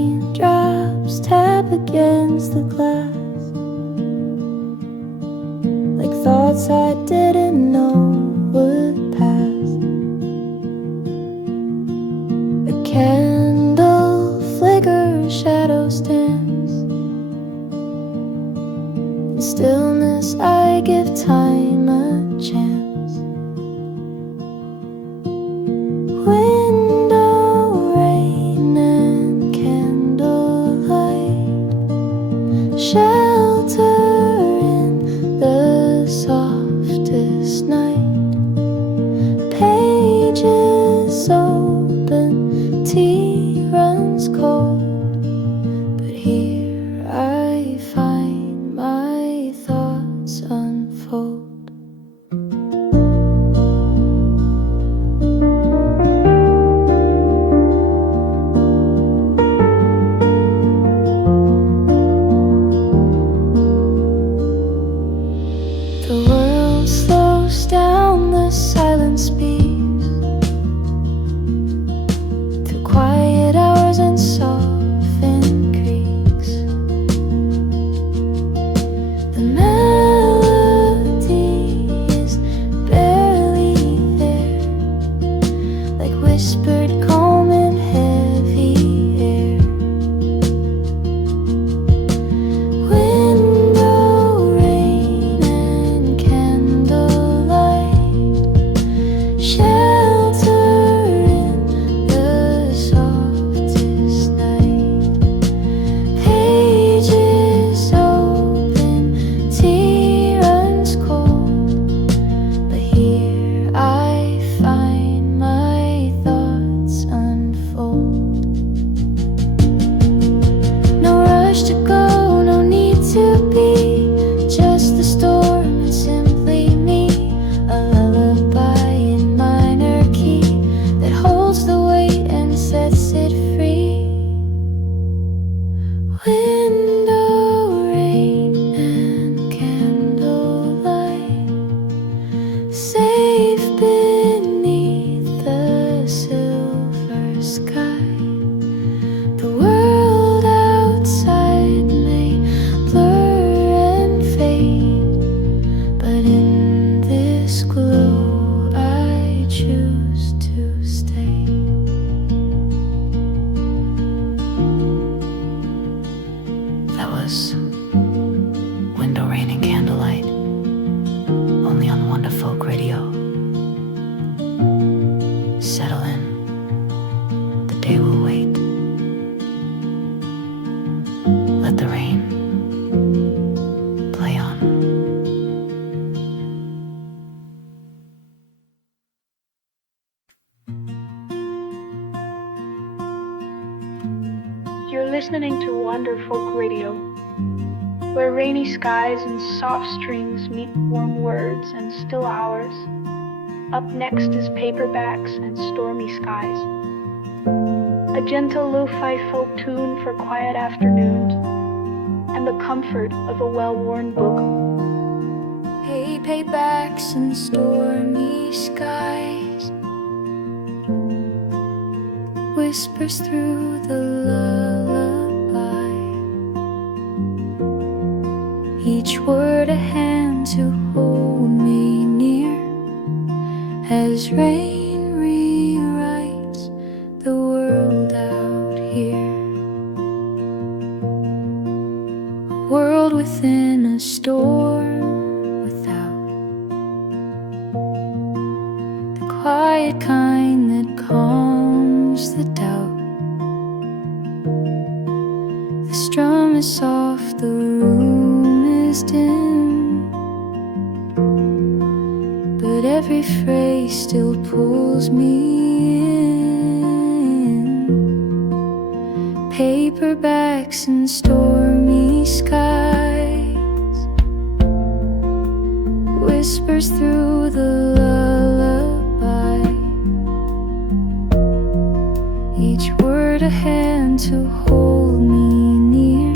raindrops tap against the glass, like thoughts I didn't know would pass. A candle flickers, shadows dance. In stillness I give time a chance. Window, rain and candlelight, shelter in the softest night. Pages open, tea runs cold, but here I find my thoughts unfold. The world slows down, the silence speaks through quiet hours and softened creaks. The melody is barely there, like whispered calm in heavy air. Window, rain and candlelight, shelter in the softest night. Pages open, tea runs cold, but here I find my thoughts unfold. No rush to go, no need to be, just the storm and simply me. A lullaby in minor key that holds the weight and sets it free. Window, rain and candlelight, safe beneath the silver sky. The world outside may blur and fade, but in this glow I choose to stay. That was Window, Rain and Candlelight, only on Wanderfolk Radio. Settle in, the day will wait. Let the rain play on. You're listening to Wanderfolk Radio, where rainy skies and soft strings meet warm words and still hours. Up next is Paperbacks and Stormy Skies, a gentle lo-fi folk tune for quiet afternoons and the comfort of a well-worn book. Paperbacks and stormy skies, whispers through the lullaby, each word a hand to hold me near, as rain rewrites the world out here. A world within a storm without, the quiet kind that calms the doubt. The strum is soft, the room is dim, but every phrase still pulls me in. Paperbacks and stormy skies, whispers through the lullaby, each word a hand to hold me near,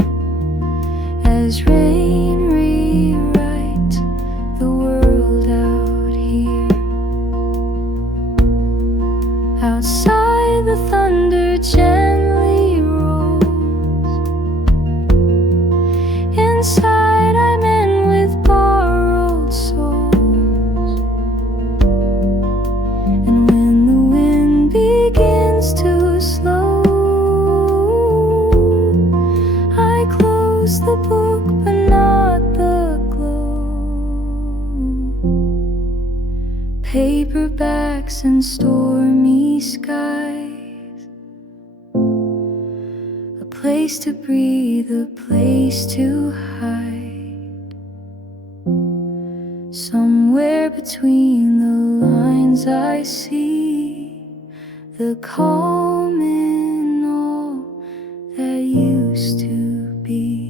as rain rewrites the world out here. Outside the thunder gently rolls, close the book but not the glow. Paperbacks and stormy skies, a place to breathe, a place to hide. Somewhere between the lines I see the calm in all that used to be.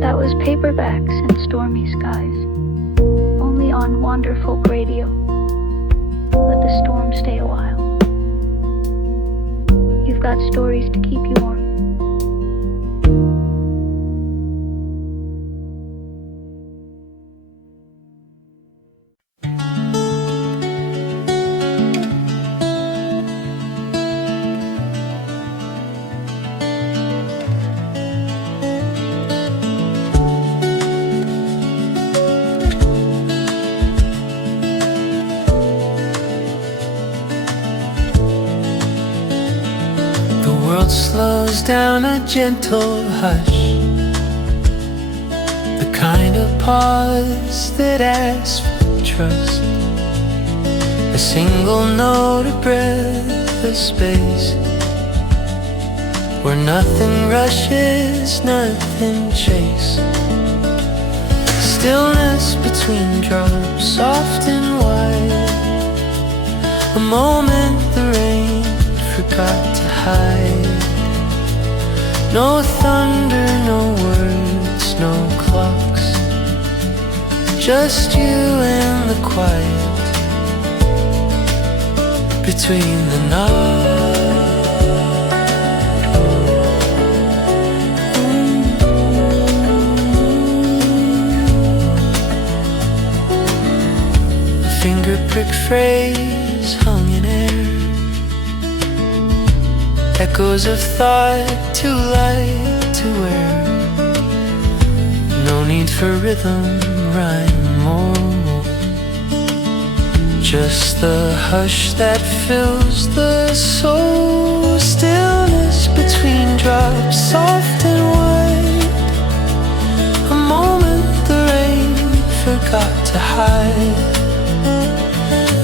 That was Paperbacks and Stormy Skies, only on Wanderfolk Radio. Let the storm stay a while. You've got stories to keep you warm. Slows down a gentle hush, the kind of pause that asks for trust. A single note, a breath, a space where nothing rushes, nothing chases. Stillness between drops, soft and wide. A moment the rain forgot to hide. No thunder, no words, no clocks, just you and the quiet between the knobs. A finger prick phrase hung in air, echoes of thought too light to wear. No need for rhythm, rhyme, or just the hush that fills the soul. Stillness between drops, soft and white. A moment the rain forgot to hide.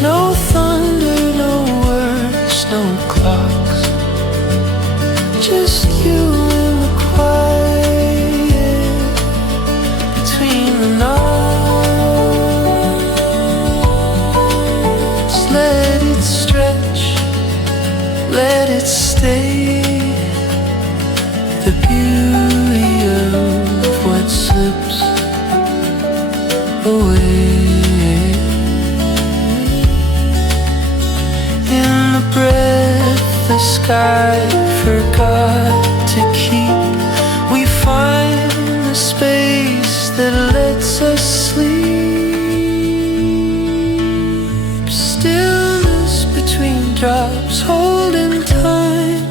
No thunder, no words, no clocks, just you in the quiet between the knobs. Let it stretch, let it stay. The beauty of what slips away. In the breath the sky forgot to keep, we find the space that lets us sleep. Stillness between drops, holding time.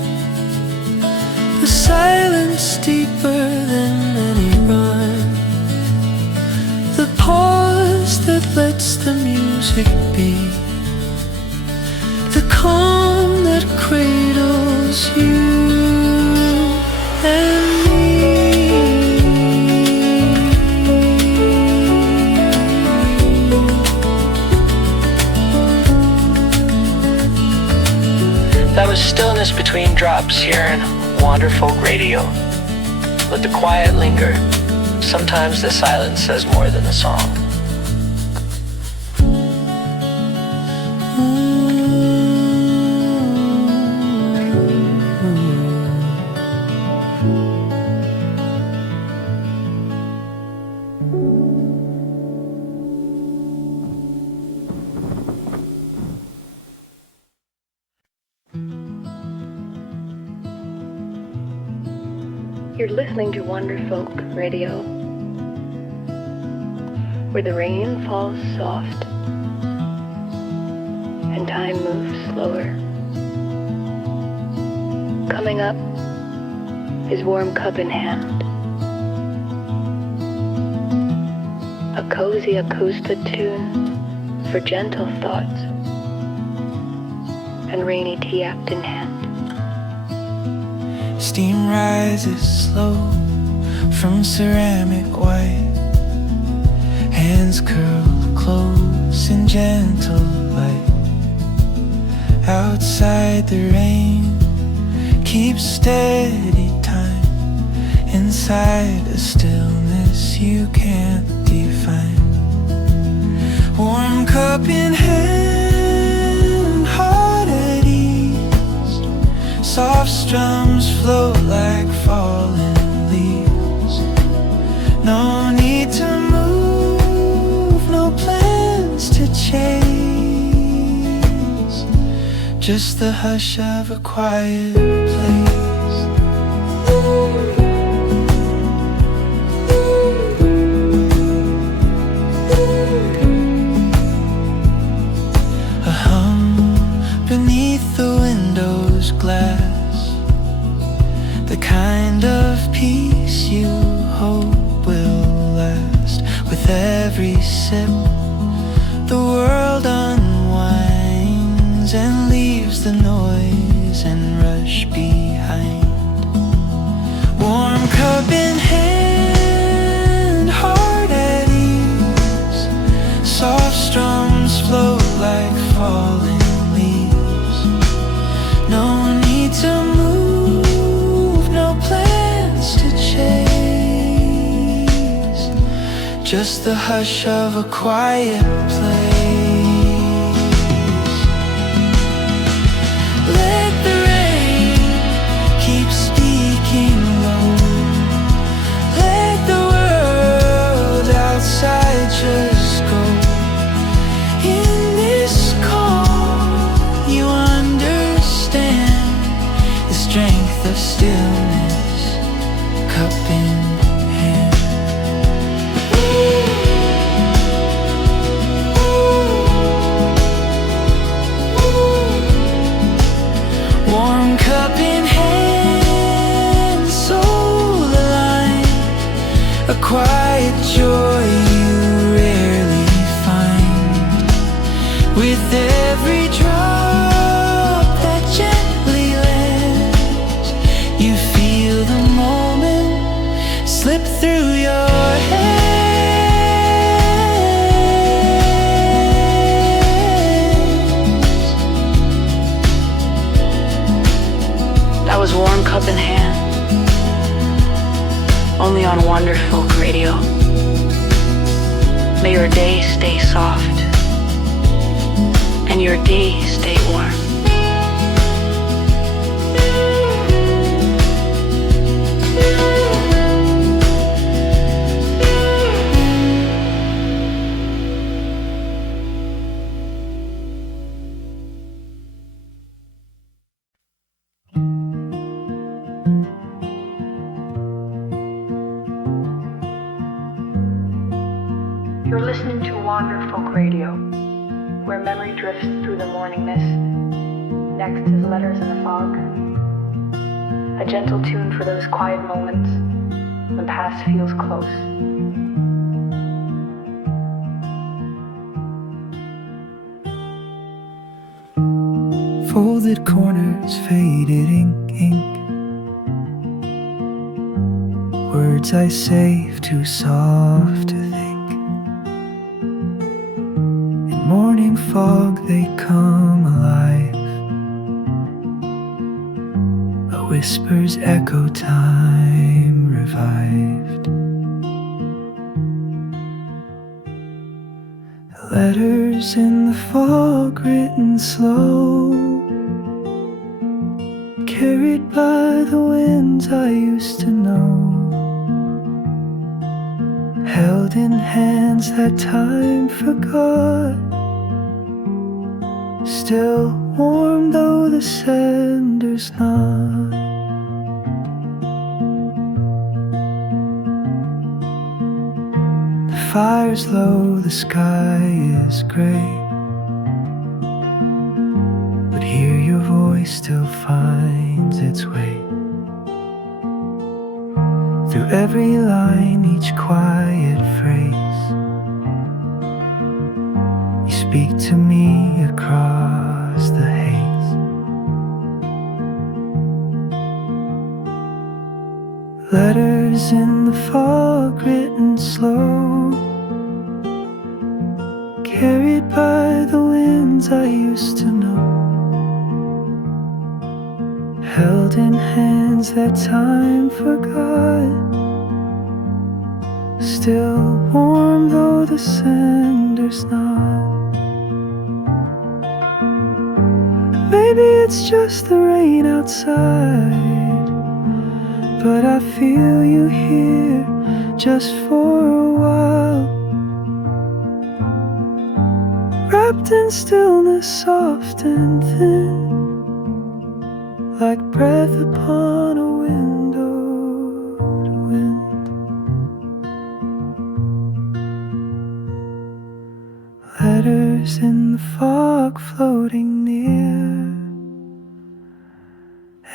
The silence deeper than any rhyme. The pause that lets the music be. The calm that cradles you and me. That was Stillness Between Drops here in Wanderfolk Radio. Let the quiet linger. Sometimes the silence says more than the song. You're listening to Wanderfolk Radio, where the rain falls soft and time moves slower. Coming up is warm cup in hand, cozy acoustic tune for gentle thoughts, and rainy tea act in hand. Steam rises slow from ceramic white, hands curled close in gentle light. Outside the rain keeps steady time, inside a stillness you can't define. Warm cup in hand, heart at ease, soft strums float like falling leaves. No need to move, no plans to chase, just the hush of a quiet place. A hum beneath the window's glass, the kind of peace you hope will last. With every sip, the world unwinds and leaves the noise and rush behind. Warm cup in hand, heart at ease, soft strums float like falling leaves. No need to move, no plans to chase, just the hush of a quiet place. Let the rain keep speaking low, let the world outside just go. In this calm you understand the strength of stillness, cup in hand. Warm cup in hand, soul aligned, a quiet joy you rarely find. With every drop that gently lands, you feel the moment slip through your hands. That was Warm Cup in Hand, only on Wanderfolk Radio. May your day stay soft and your day stay warm. You're listening to Wanderfolk Radio, where memory drifts through the morning mist. Next is Letters in the Fog, a gentle tune for those quiet moments when the past feels close. Folded corners, faded ink. Words I save too soft to think. In morning fog they come alive, a whisper's echo, time revived. Letters in the fog written slow, carried by the winds I used to know, held in hands that time forgot, still warm though the sender's not. The fire's low, the sky is gray, but here your voice still finds its way through every line, each quiet phrase, speak to me across the haze. Letters in the fog written slow, carried by the winds I used to know, held in hands that time forgot, still warm though the sender's not. Maybe it's just the rain outside, but I feel you here just for a while, wrapped in stillness, soft and thin, like breath upon a windowed wind. Letters in the fog floating near,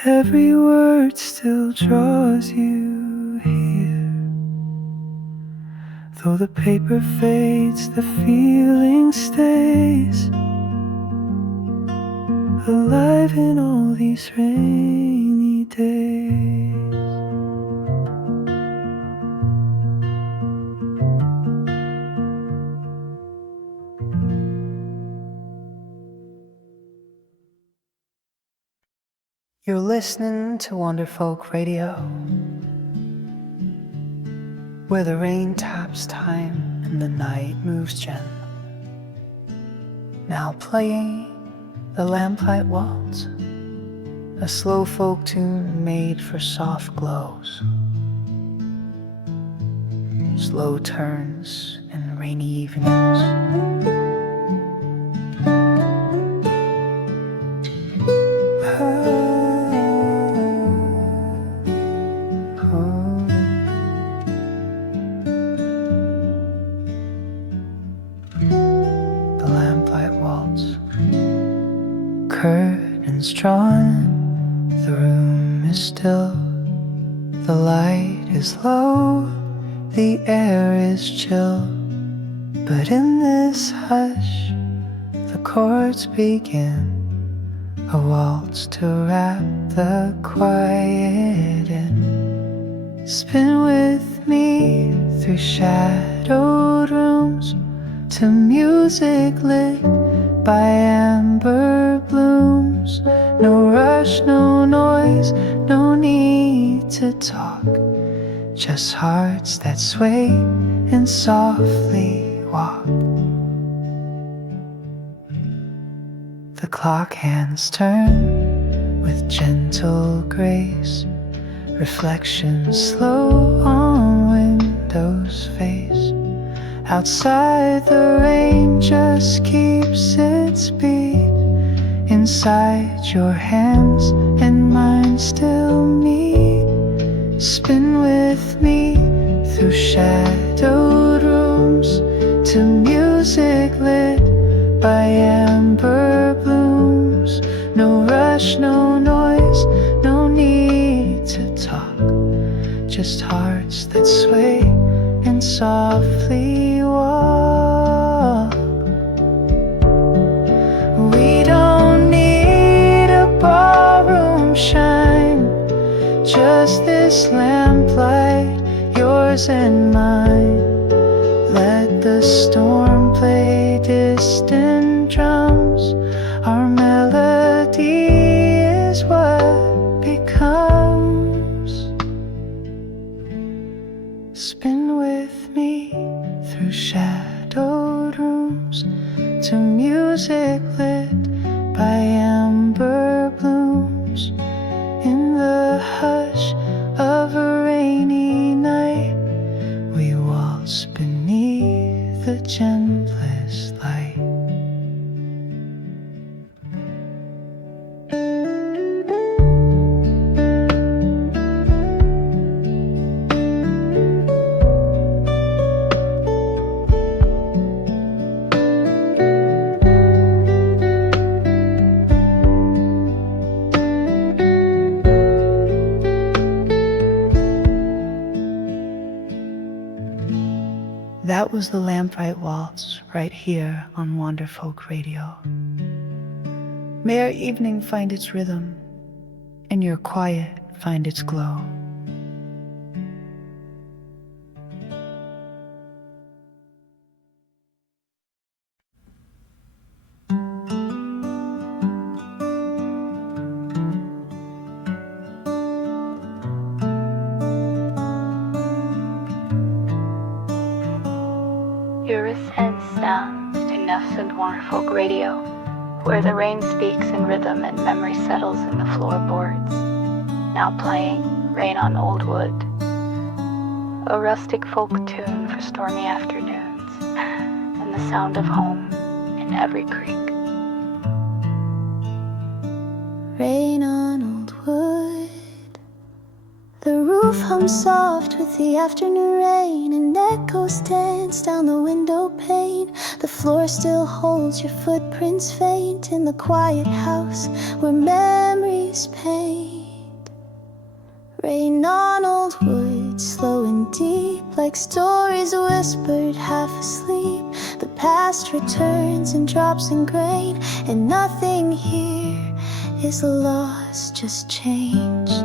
every word still draws you here. Though the paper fades, the feeling stays, alive in all these rainy days. You're listening to Wanderfolk Radio, where the rain taps time and the night moves gently. Now playing the Lamplight Waltz, a slow folk tune made for soft glows, slow turns and rainy evenings. The Lamplight Waltz, curtains drawn, the room is still, the light is low, the air is chill, but in this hush the chords begin, a waltz to wrap the quiet in. Spin with me through shadowed rooms to music lit by amber blooms. No rush, no noise, no need to talk, just hearts that sway and softly walk. The clock hands turn with gentle grace, reflections slow on windows face. Outside the rain just keeps its beat, inside your hands and mine still meet. Spin with me through shadowed rooms to music lit by amber blooms. No rush, no noise, no need to talk, just hearts that sway and softly walk. We don't need a ballroom shine, just this lamplight, yours and mine. Let the storm play distant drums, our melody is what becomes. Spin with me through shadowed rooms to music lit by amber blooms. In the hush of a rainy night, we waltz beneath the gentlest light. That was the Lamplight Waltz right here on Wanderfolk Radio. May our evening find its rhythm and your quiet find its glow. Eurus and sounds to Nuffs and Wanderfolk Radio, where the rain speaks in rhythm and memory settles in the floorboards. Now playing Rain on Old Wood, a rustic folk tune for stormy afternoons, and the sound of home in every creek. Rain on old wood. The roof hums soft with the afternoon rain, and echoes dance down the window pane. The floor still holds your footprints faint in the quiet house where memories paint. Rain on old wood, slow and deep, like stories whispered half asleep. The past returns in drops and grain, and nothing here is lost, just changed.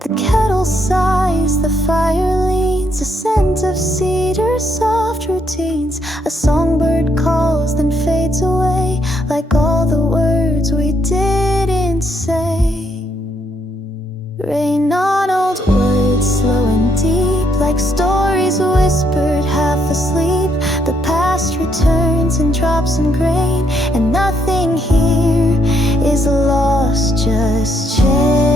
The kettle sighs, the fire leans, a scent of cedar, soft routines. A songbird calls, then fades away, like all the words we didn't say. Rain on old wood, slow and deep, like stories whispered half asleep. The past returns in drops and grain, and nothing here is lost, just changed.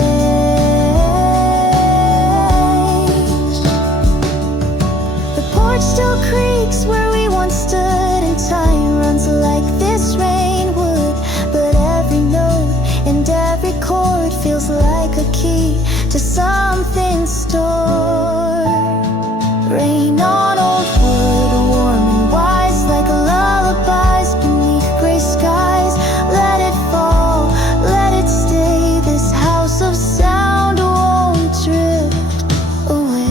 Still creaks where we once stood, and time runs like this rain would. But every note and every chord feels like a key to something stored. Rain on old wood, warm and wise, like lullabies beneath gray skies. Let it fall, let it stay. This house of sound won't drift away.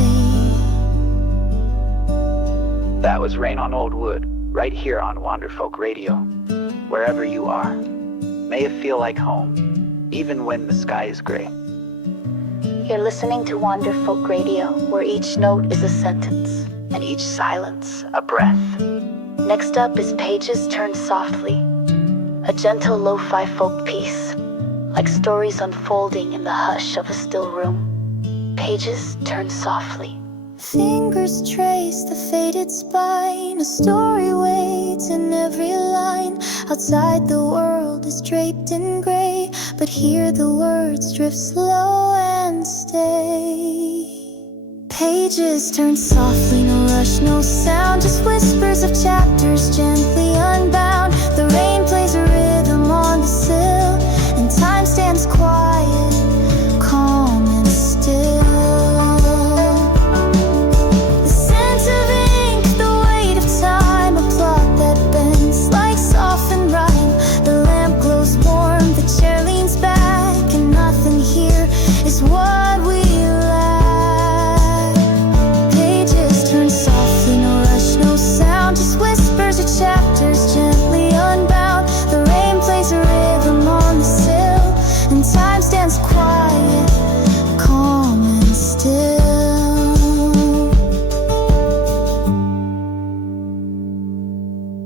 That was Rain on Old Wood, right here on Wanderfolk Radio. Wherever you are, may it feel like home, even when the sky is gray. You're listening to Wanderfolk Radio, where each note is a sentence, And each silence, a breath. Next up is Pages Turned Softly, a gentle lo-fi folk piece, like stories unfolding in the hush of a still room. Pages turned softly. Fingers trace the faded spine. A story waits in every line. Outside the world is draped in gray, but here the words drift slow and stay. Pages turn softly, no rush, no sound, just whispers of chapters gently unbound. The rain plays a rhythm on the sill, and time stands quiet, calm and still. What we lack. Pages turn softly, no rush, no sound, just whispers of chapters gently unbound. The rain plays a rhythm on the sill, and time stands quiet, calm and still.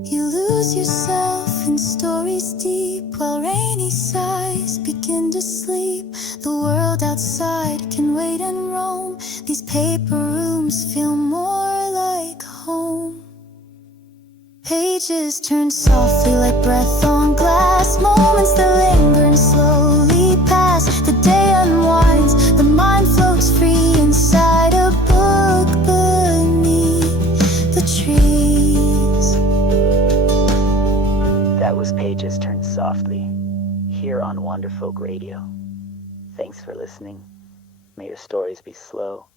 You lose yourself in stories deep, while rainy sighs begin to sleep. The world outside can wait and roam. These paper rooms feel more like home. Pages turn softly like breath on glass. Moments that linger and slowly pass. The day unwinds, the mind floats free inside a book beneath the trees. That was Pages Turned Softly, here on Wanderfolk Radio. Thanks for listening. May your stories be slow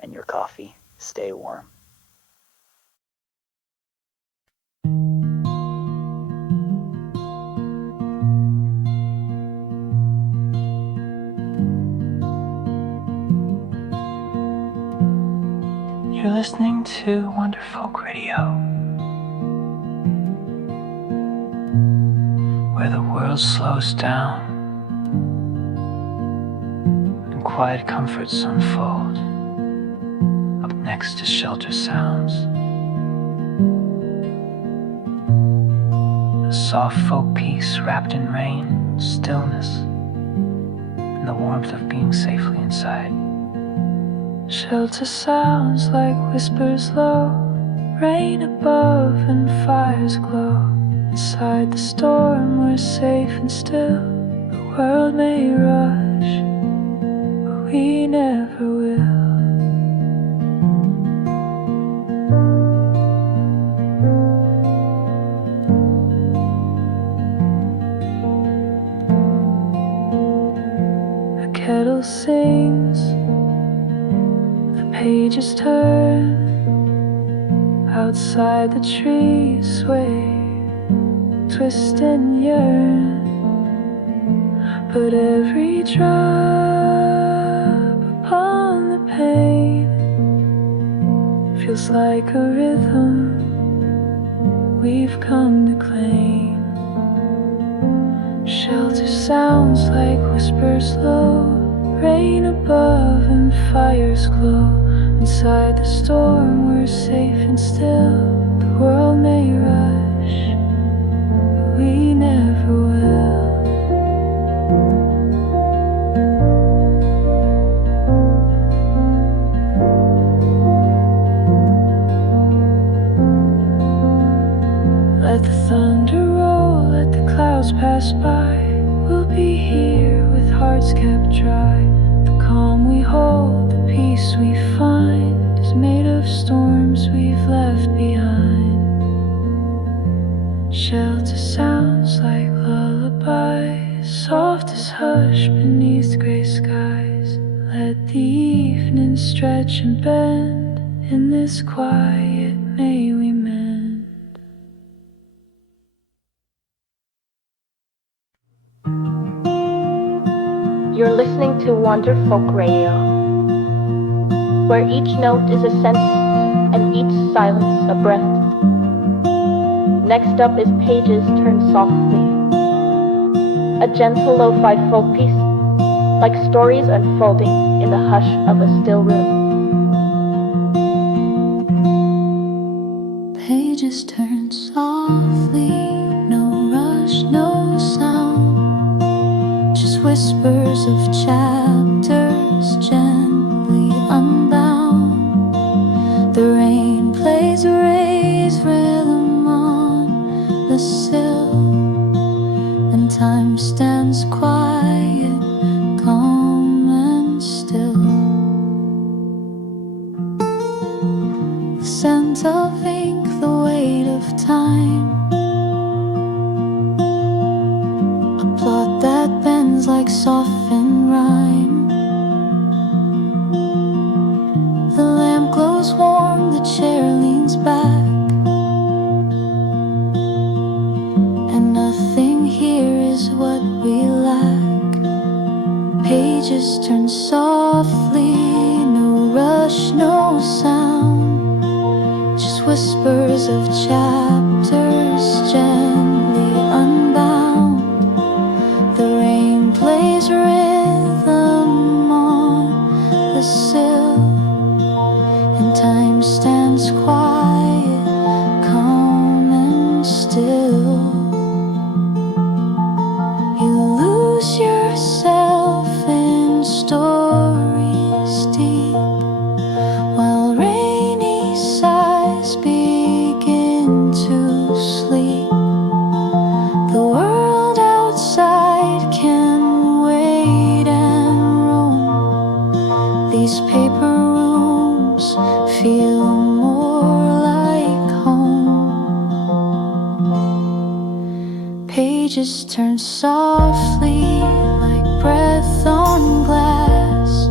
and your coffee stay warm. You're listening to Wanderfolk Radio, where the world slows down and quiet comforts unfold. Up next is Shelter Sounds, a soft folk piece wrapped in rain, stillness, and the warmth of being safely inside. Shelter sounds like whispers low, rain above and fires glow. Inside the storm we're safe and still. The world may rush, but we never will. A kettle sings, pages turn, outside the trees sway, twist and yearn, but every drop upon the pane feels like a rhythm we've come to claim. Shelter sounds like whispers low, rain above and fires glow. Inside the storm we're safe and still. The world may rush, but we never will. Let the thunder roll, let the clouds pass by. We'll be here with hearts kept dry. The calm we hold, the peace we find is made of storms we've left behind. Shelter sounds like lullabies, soft as hush beneath gray skies. Let the evening stretch and bend, in this quiet may we mend. You're listening to Wanderfolk Radio, where each note is a sentence and each silence a breath. Next up is Pages Turned Softly, a gentle lo-fi folk piece, like stories unfolding in the hush of a still room. Pages turn softly, no rush, no sound, just whispers of chapters gently unbound. The rain plays a raised rhythm on the sill, and time stands quiet, calm and still. The scent of ink, the weight of time, a plot that bends like softened rhyme. The lamp glows warm, the chair leans back, and nothing here is what we lack. Pages turn softly, no rush, no sound, just whispers of chapters gently unbound. The rain plays rhythm on the sill, and time stands quiet, calm and still. You lose yourself in stories deep, while rainy sighs begin to sleep. The world outside can wait and roam. These paper rooms feel more like home. Pages turn softly like breath on glass,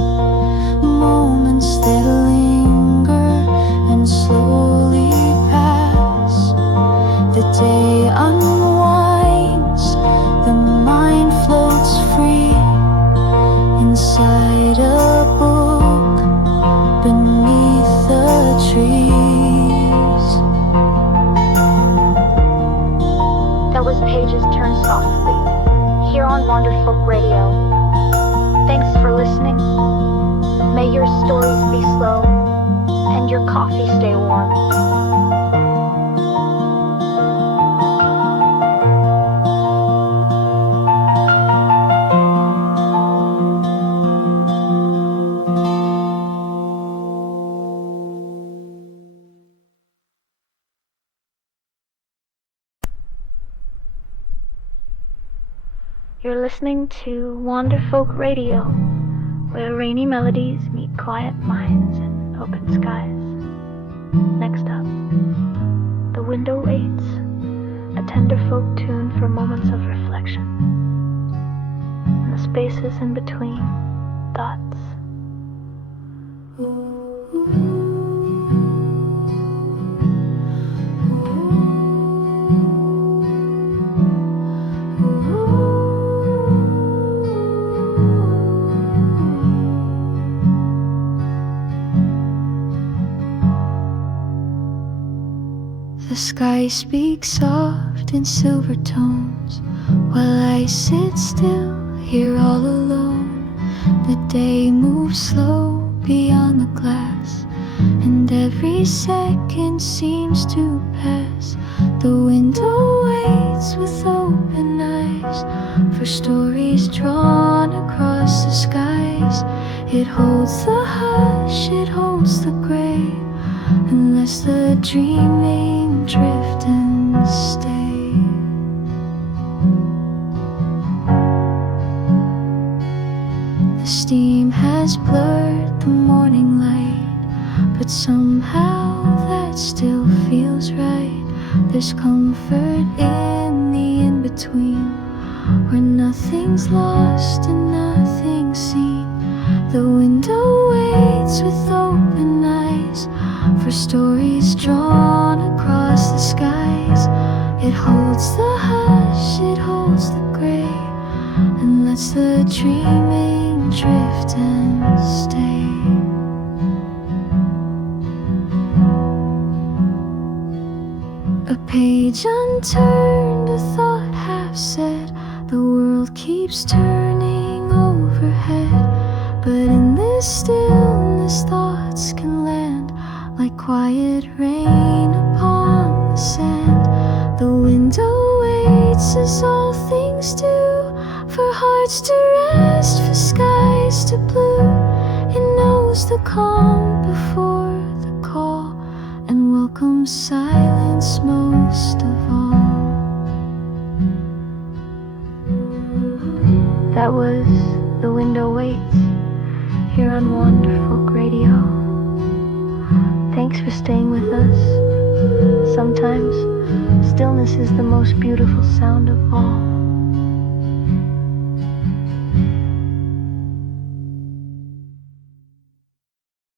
moments that linger and slowly pass. The day unwinds, the mind floats free inside a book beneath the softly, here on Wanderfolk Radio. Thanks for listening. May your stories be slow, and your coffee stay warm. You're listening to Wanderfolk Radio, where rainy melodies meet quiet minds and open skies. Next up, The Window Waits, a tender folk tune for moments of reflection. And the spaces in between, thoughts. The sky speaks soft in silver tones, while I sit still here all alone. The day moves slow beyond the glass, and every second seems to pass. The window waits with open eyes for stories drawn across the skies. It holds the hush, it holds the gray, unless the dreaming drift and stay. The steam has blurred the morning light, but somehow that still feels right. There's comfort in the in-between, where nothing's lost and nothing's seen. The window waits with open eyes for stories drawn across the skies. It holds the hush, it holds the gray, and lets the dreaming drift and stay. A page unturned, a thought half said. The world keeps turning overhead, but in this stillness thoughts can land like quiet rain upon the sand. The window waits as all things do, for hearts to rest, for skies to blue. It knows the calm before the call, and welcomes silence most of all. That was The Window Waits, here on Wanderfolk Radio. Thanks for staying with us. Sometimes stillness is the most beautiful sound of all.